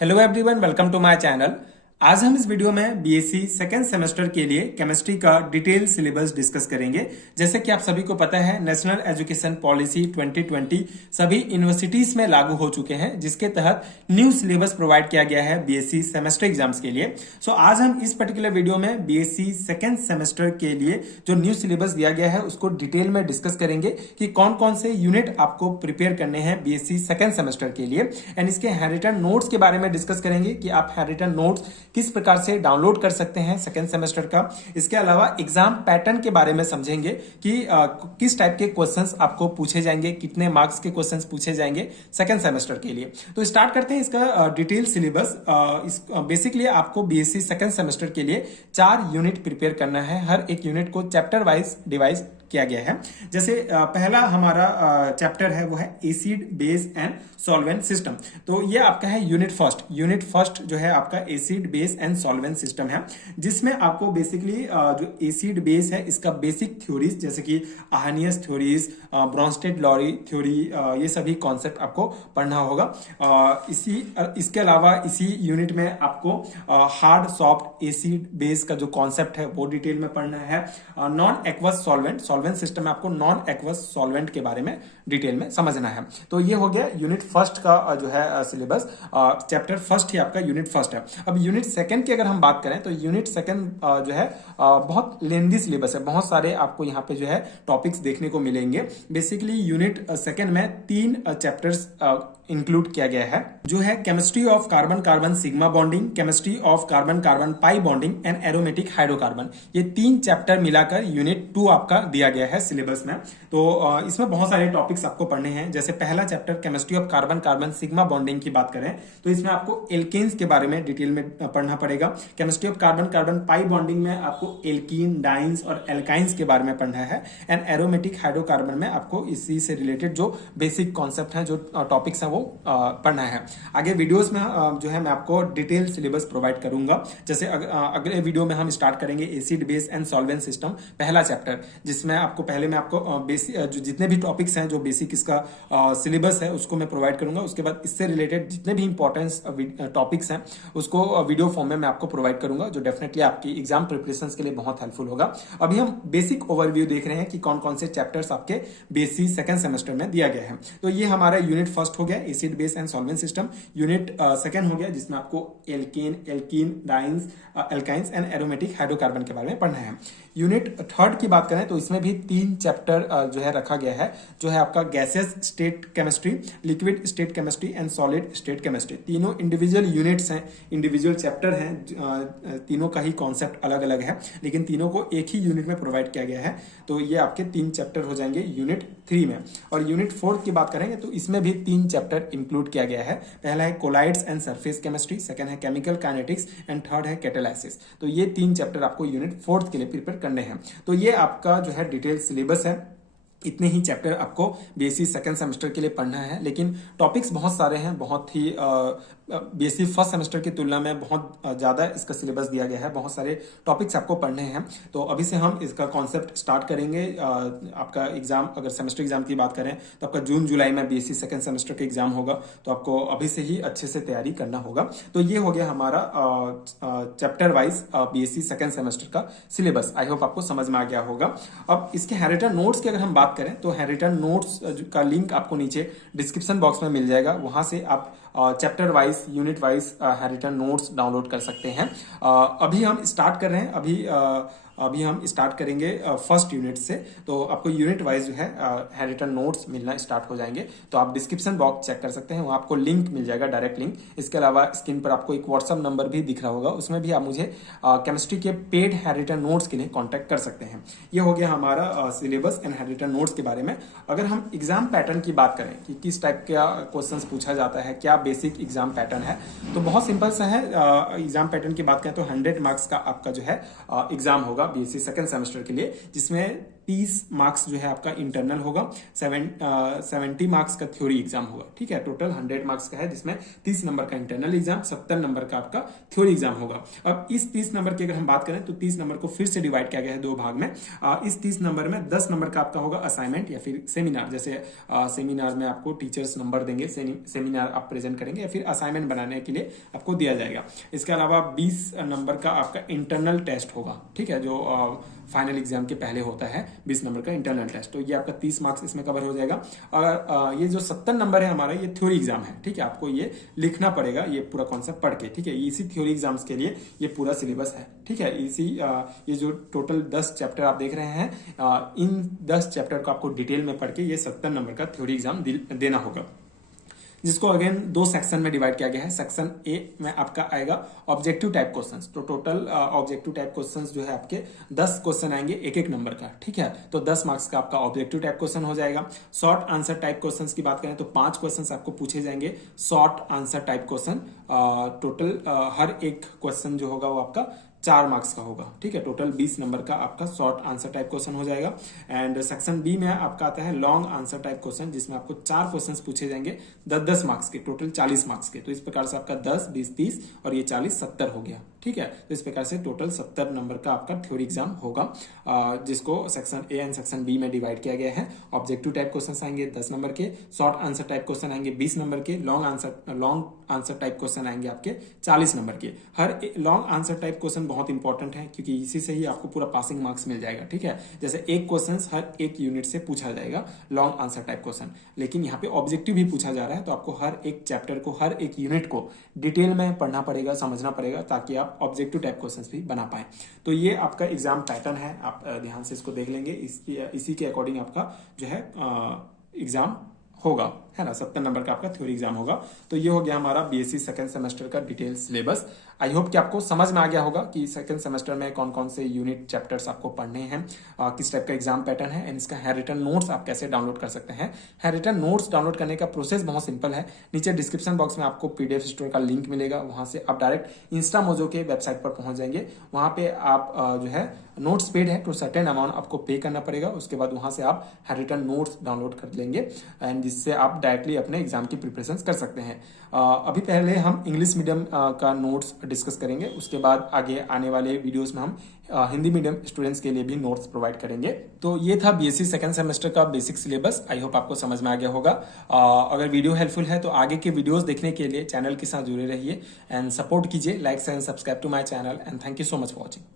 Hello everyone, welcome to my channel. आज हम इस वीडियो में बीएससी सेकेंड सेमेस्टर के लिए केमिस्ट्री का डिटेल सिलेबस डिस्कस करेंगे। जैसे कि आप सभी को पता है, नेशनल एजुकेशन पॉलिसी 2020 सभी यूनिवर्सिटीज में लागू हो चुके हैं, जिसके तहत न्यू सिलेबस प्रोवाइड किया गया है बीएससी सेमेस्टर एग्जाम्स के लिए। सो आज हम इस पर्टिकुलर वीडियो में बीएससी सेकेंड सेमेस्टर के लिए जो न्यू सिलेबस दिया गया है उसको डिटेल में डिस्कस करेंगे कि कौन कौन से यूनिट आपको प्रिपेयर करने हैं बीएससी सेकेंड सेमेस्टर के लिए, एंड इसके हैंडरिटन नोट्स के बारे में डिस्कस करेंगे कि आप हैंडरिटन नोट्स किस प्रकार से डाउनलोड कर सकते हैं सेकेंड सेमेस्टर का। इसके अलावा एग्जाम पैटर्न के बारे में समझेंगे कि किस टाइप के क्वेश्चंस आपको पूछे जाएंगे, कितने मार्क्स के क्वेश्चंस पूछे जाएंगे सेकेंड सेमेस्टर के लिए। तो स्टार्ट करते हैं इसका डिटेल सिलेबस। बेसिकली आपको बीएससी सेकेंड सेमेस्टर के लिए 4 यूनिट प्रिपेयर करना है। हर एक यूनिट को चैप्टर वाइज डिवाइड किया गया है। जैसे पहला हमारा चैप्टर है वो है acid base and solvent system. तो ये आपका है यूनिट फर्स्ट जो है आपका acid base and solvent system है, जिसमें आपको बेसिकली जो एसिड बेस है इसका बेसिक थ्योरीज जैसे कि आर्हेनियस थ्योरीज, ब्रोंस्टेड-लॉरी थ्योरी, ये सभी कॉन्सेप्ट आपको पढ़ना होगा। इसके अलावा इसी यूनिट में आपको हार्ड सॉफ्ट एसिड बेस का जो कॉन्सेप्ट है वो डिटेल में पढ़ना है। नॉन एक्वस सॉल्वेंट सिस्टम में आपको नॉन एक्वस सॉल्वेंट के बारे में डिटेल में समझना है। तो ये हो गया यूनिट फर्स्ट का जो है सिलेबस। चैप्टर फर्स्ट ही आपका यूनिट फर्स्ट है। अब यूनिट सेकंड की अगर हम बात करें तो यूनिट सेकंड जो है बहुत लेंदी सिलेबस है। बहुत सारे आपको यहाँ पे जो है टॉपिक्स देखने को मिलेंगे। बेसिकली यूनिट सेकंड में 3 चैप्टर्स इंक्लूड किया गया है, जो है chemistry of carbon carbon sigma bonding, chemistry of carbon carbon pi bonding and aromatic hydrocarbon. ये 3 चैप्टर मिलाकर यूनिट 2 आपका दिया गया है सिलेबस में। तो इसमें बहुत सारे टॉपिक्स आपको पढ़ने हैं। जैसे पहला chapter chemistry of carbon carbon sigma bonding की बात करें तो इसमें आपको एल्केन्स के बारे में डिटेल में पढ़ना पड़ेगा। Chemistry of carbon carbon pi bonding में आपको एल्कीन, डाइन्स और एल्काइंस के बारे में पढ़ना है। एंड एरोमेटिक हाइड्रोकार्बन में आपको इसी से रिलेटेड जो बेसिक कॉन्सेप्ट है, जो टॉपिक्स है वो पढ़ना है। आगे वीडियोस में जो है मैं आपको डिटेल सिलेबस प्रोवाइड करूंगा। जैसे अगले वीडियो में हम स्टार्ट करेंगे acid base and solvent system, पहला चैप्टर, जिसमें आपको पहले मैं आपको बेसिक जो जितने भी टॉपिक्स हैं, जो बेसिक इसका सिलेबस है उसको मैं प्रोवाइड करूंगा। उसके बाद इससे रिलेटेड जितने भी इंपॉर्टेंस टॉपिक्स हैं उसको वीडियो फॉर्म में मैं आपको प्रोवाइड करूंगा, जो डेफिनेटली आपकी एग्जाम प्रिपरेशन के लिए बहुत हेल्पफुल होगा। अभी हम बेसिक ओवरव्यू देख रहे हैं कि कौन कौन से चैप्टर्स आपके बीएससी सेकंड सेमेस्टर में दिया गया है। तो ये हमारा यूनिट फर्स्ट हो गया acid base and solvent system. Unit second हो गया जिसमें आपको alkene, dance, alkynes and aromatic hydrocarbon के बारे में पढ़ना है। यूनिट थर्ड की बात करें तो इसमें भी 3 चैप्टर जो है रखा गया है, जो है आपका gases state chemistry, liquid state chemistry and solid state chemistry. तीनों इंडिविजुअल यूनिट्स हैं, इंडिविजुअल चैप्टर हैं। तीनों का ही कॉन्सेप्ट अलग अलग है, लेकिन तीनों को एक ही यूनिट में प्रोवाइड किया गया है। तो ये आपके 3 चैप्टर हो जाएंगे यूनिट 3 में। और यूनिट 4 की बात करेंगे तो इसमें भी 3 चैप्टर इंक्लूड किया गया है। पहला है colloids and surface chemistry, second है केमिकल काइनेटिक्स एंड थर्ड है कैटालाइसिस। तो ये 3 चैप्टर आपको यूनिट 4 के लिए प्रिपेयर करने हैं। तो ये आपका जो है डिटेल सिलेबस है। इतने ही चैप्टर आपको बीएससी सेकंड सेमेस्टर के लिए पढ़ना है, लेकिन टॉपिक्स बहुत सारे हैं। बहुत ही बीएससी फर्स्ट सेमेस्टर की तुलना में बहुत ज़्यादा इसका सिलेबस दिया गया है। बहुत सारे टॉपिक्स आपको पढ़ने हैं। तो अभी से हम इसका कॉन्सेप्ट स्टार्ट करेंगे। आपका एग्जाम, अगर सेमेस्टर एग्जाम की बात करें तो आपका जून जुलाई में बीएससी सेकंड सेमेस्टर का एग्जाम होगा, तो आपको अभी से ही अच्छे से तैयारी करना होगा। तो ये हो गया हमारा chapter wise BSc second semester का सिलेबस। आई होप आपको समझ में आ गया होगा। अब इसके हैंडरिटन नोट्स की अगर हम बात करें तो हैंडरिटन नोट्स का लिंक आपको नीचे डिस्क्रिप्शन बॉक्स में मिल जाएगा। वहां से आप chapter wise, unit wise handwritten notes download कर सकते हैं। अभी हम स्टार्ट कर रहे हैं। अभी हम स्टार्ट करेंगे फर्स्ट यूनिट से। तो आपको यूनिट वाइज जो है हैंडरिटन नोट्स मिलना स्टार्ट हो जाएंगे। तो आप डिस्क्रिप्शन बॉक्स चेक कर सकते हैं, वहाँ आपको लिंक मिल जाएगा, डायरेक्ट लिंक। इसके अलावा स्क्रीन पर आपको एक व्हाट्सअप नंबर भी दिख रहा होगा, उसमें भी आप मुझे केमिस्ट्री के पेड हैंडरिटन नोट्स के लिए कॉन्टैक्ट कर सकते हैं। ये हो गया हमारा सिलेबस एंड हैंडरिटन नोट्स के बारे में। अगर हम एग्जाम पैटर्न की बात करें कि किस टाइप का क्वेश्चन पूछा जाता है, क्या बेसिक एग्जाम पैटर्न है, तो बहुत सिंपल सा है। एग्जाम पैटर्न की बात करें तो 100 मार्क्स का आपका जो है एग्जाम होगा बीएससी सेकंड सेमेस्टर के लिए, जिसमें 30 मार्क्स जो है आपका इंटरनल होगा, 70 मार्क्स का थ्योरी एग्जाम होगा। ठीक है, टोटल 100 मार्क्स का है, जिसमें 30 नंबर का इंटरनल एग्जाम, 70 नंबर का आपका थ्योरी एग्जाम होगा। अब इस 30 नंबर की अगर हम बात करें तो 30 नंबर को फिर से डिवाइड किया गया है 2 भाग में। इस 30 नंबर में 10 नंबर का आपका होगा असाइनमेंट या फिर सेमिनार, जैसे सेमिनार में आपको टीचर्स नंबर देंगे, सेमिनार आप प्रेजेंट करेंगे या फिर असाइनमेंट बनाने के लिए आपको दिया जाएगा। इसके अलावा 20 नंबर का आपका इंटरनल टेस्ट होगा। ठीक है, जो फाइनल एग्जाम के पहले होता है, 20 नंबर का इंटरनल टेस्ट। तो ये आपका 30 मार्क्स इसमें कवर हो जाएगा। और ये जो 70 नंबर है हमारा, ये थ्योरी एग्जाम है। ठीक है, आपको ये लिखना पड़ेगा, ये पूरा कॉन्सेप्ट पढ़ के। ठीक है, इसी थ्योरी एग्जाम्स के लिए ये पूरा सिलेबस है। ठीक है, ये जो टोटल 10 चैप्टर आप देख रहे हैं, इन 10 चैप्टर को आपको डिटेल में पढ़ के ये 70 नंबर का थ्योरी एग्जाम देना होगा, जिसको अगेन 2 सेक्शन में डिवाइड किया गया है। सेक्शन ए में आपका आएगा ऑब्जेक्टिव टाइप क्वेश्चंस। तो टोटल ऑब्जेक्टिव टाइप क्वेश्चंस जो है आपके 10 क्वेश्चन आएंगे, एक एक नंबर का। ठीक है, तो 10 मार्क्स का आपका ऑब्जेक्टिव टाइप क्वेश्चन हो जाएगा। शॉर्ट आंसर टाइप क्वेश्चंस की बात करें तो 5 क्वेश्चंस आपको पूछे जाएंगे, short answer type question. Total हर एक क्वेश्चन जो होगा वो आपका 4 मार्क्स का होगा। ठीक है, टोटल 20 नंबर का आपका शॉर्ट आंसर टाइप क्वेश्चन हो जाएगा। एंड सेक्शन बी में आपका आता है लॉन्ग आंसर टाइप क्वेश्चन, जिसमें आपको 4 क्वेश्चंस पूछे जाएंगे 10-10 मार्क्स के, टोटल 40 मार्क्स के। तो इस प्रकार से आपका 10, 20, 30 और ये 40, 70 हो गया। ठीक है, तो इस प्रकार से टोटल 70 नंबर का आपका थ्योरी एग्जाम होगा, जिसको section A and section B में डिवाइड किया गया है। ऑब्जेक्टिव टाइप क्वेश्चन आएंगे 10 नंबर के, शॉर्ट आंसर टाइप क्वेश्चन आएंगे 20 नंबर के, लॉन्ग आंसर टाइप क्वेश्चन आएंगे आपके 40 नंबर के। हर लॉन्ग आंसर टाइप क्वेश्चन बहुत इंपॉर्टेंट है, क्योंकि इसी से ही आपको पूरा पासिंग मार्क्स मिल जाएगा। ठीक है, जैसे एक क्वेश्चन हर एक यूनिट से पूछा जाएगा लॉन्ग आंसर टाइप क्वेश्चन, लेकिन यहाँ पे ऑब्जेक्टिव भी पूछा जा रहा है, तो आपको हर एक चैप्टर को, हर एक यूनिट को डिटेल में पढ़ना पड़ेगा, समझना पड़ेगा, ताकि आप ऑब्जेक्टिव टाइप क्वेश्चंस भी बना पाए। तो ये आपका एग्जाम पैटर्न है, आप ध्यान से इसको देख लेंगे। इसी के अकॉर्डिंग आपका जो है एग्जाम होगा, है ना। 70 नंबर का आपका थ्योरी एग्जाम होगा। तो ये हो गया हमारा बीएससी सेकंड सेमेस्टर का डिटेल सिलेबस। आई होप कि आपको समझ में आ गया होगा कि सेकंड सेमेस्टर में कौन कौन से यूनिट चैप्टर्स आपको पढ़ने हैं, किस टाइप का एग्जाम पैटर्न है, एंड इसका हैंड रिटन नोट्स आप कैसे डाउनलोड कर सकते हैं। हैंड रिटन नोट्स डाउनलोड करने का प्रोसेस बहुत सिंपल है। नीचे डिस्क्रिप्शन बॉक्स में आपको पीडीएफ स्टोर का लिंक मिलेगा, वहां से आप डायरेक्ट इंस्टा मोजो के वेबसाइट पर पहुंच जाएंगे। वहां पे आप जो है नोट्स पेड है, तो सर्टेन अमाउंट आपको पे करना पड़ेगा। उसके बाद वहां से आप हैंड रिटन नोट्स डाउनलोड कर लेंगे, एंड जिससे आप डायरेक्टली अपने एग्जाम की प्रिपरेशन कर सकते हैं। अभी पहले हम इंग्लिश मीडियम का नोट्स डिस्कस करेंगे, उसके बाद आगे आने वाले वीडियोस में हम हिंदी मीडियम स्टूडेंट्स के लिए भी नोट्स प्रोवाइड करेंगे। तो ये था बीएससी सेकंड सेमेस्टर का बेसिक सिलेबस। आई होप आपको समझ में आ गया होगा। अगर वीडियो हेल्पफुल है तो आगे के वीडियोस देखने के लिए चैनल के साथ जुड़े रहिए एंड सपोर्ट कीजिए। Like and subscribe to my channel and thank you so much for watching.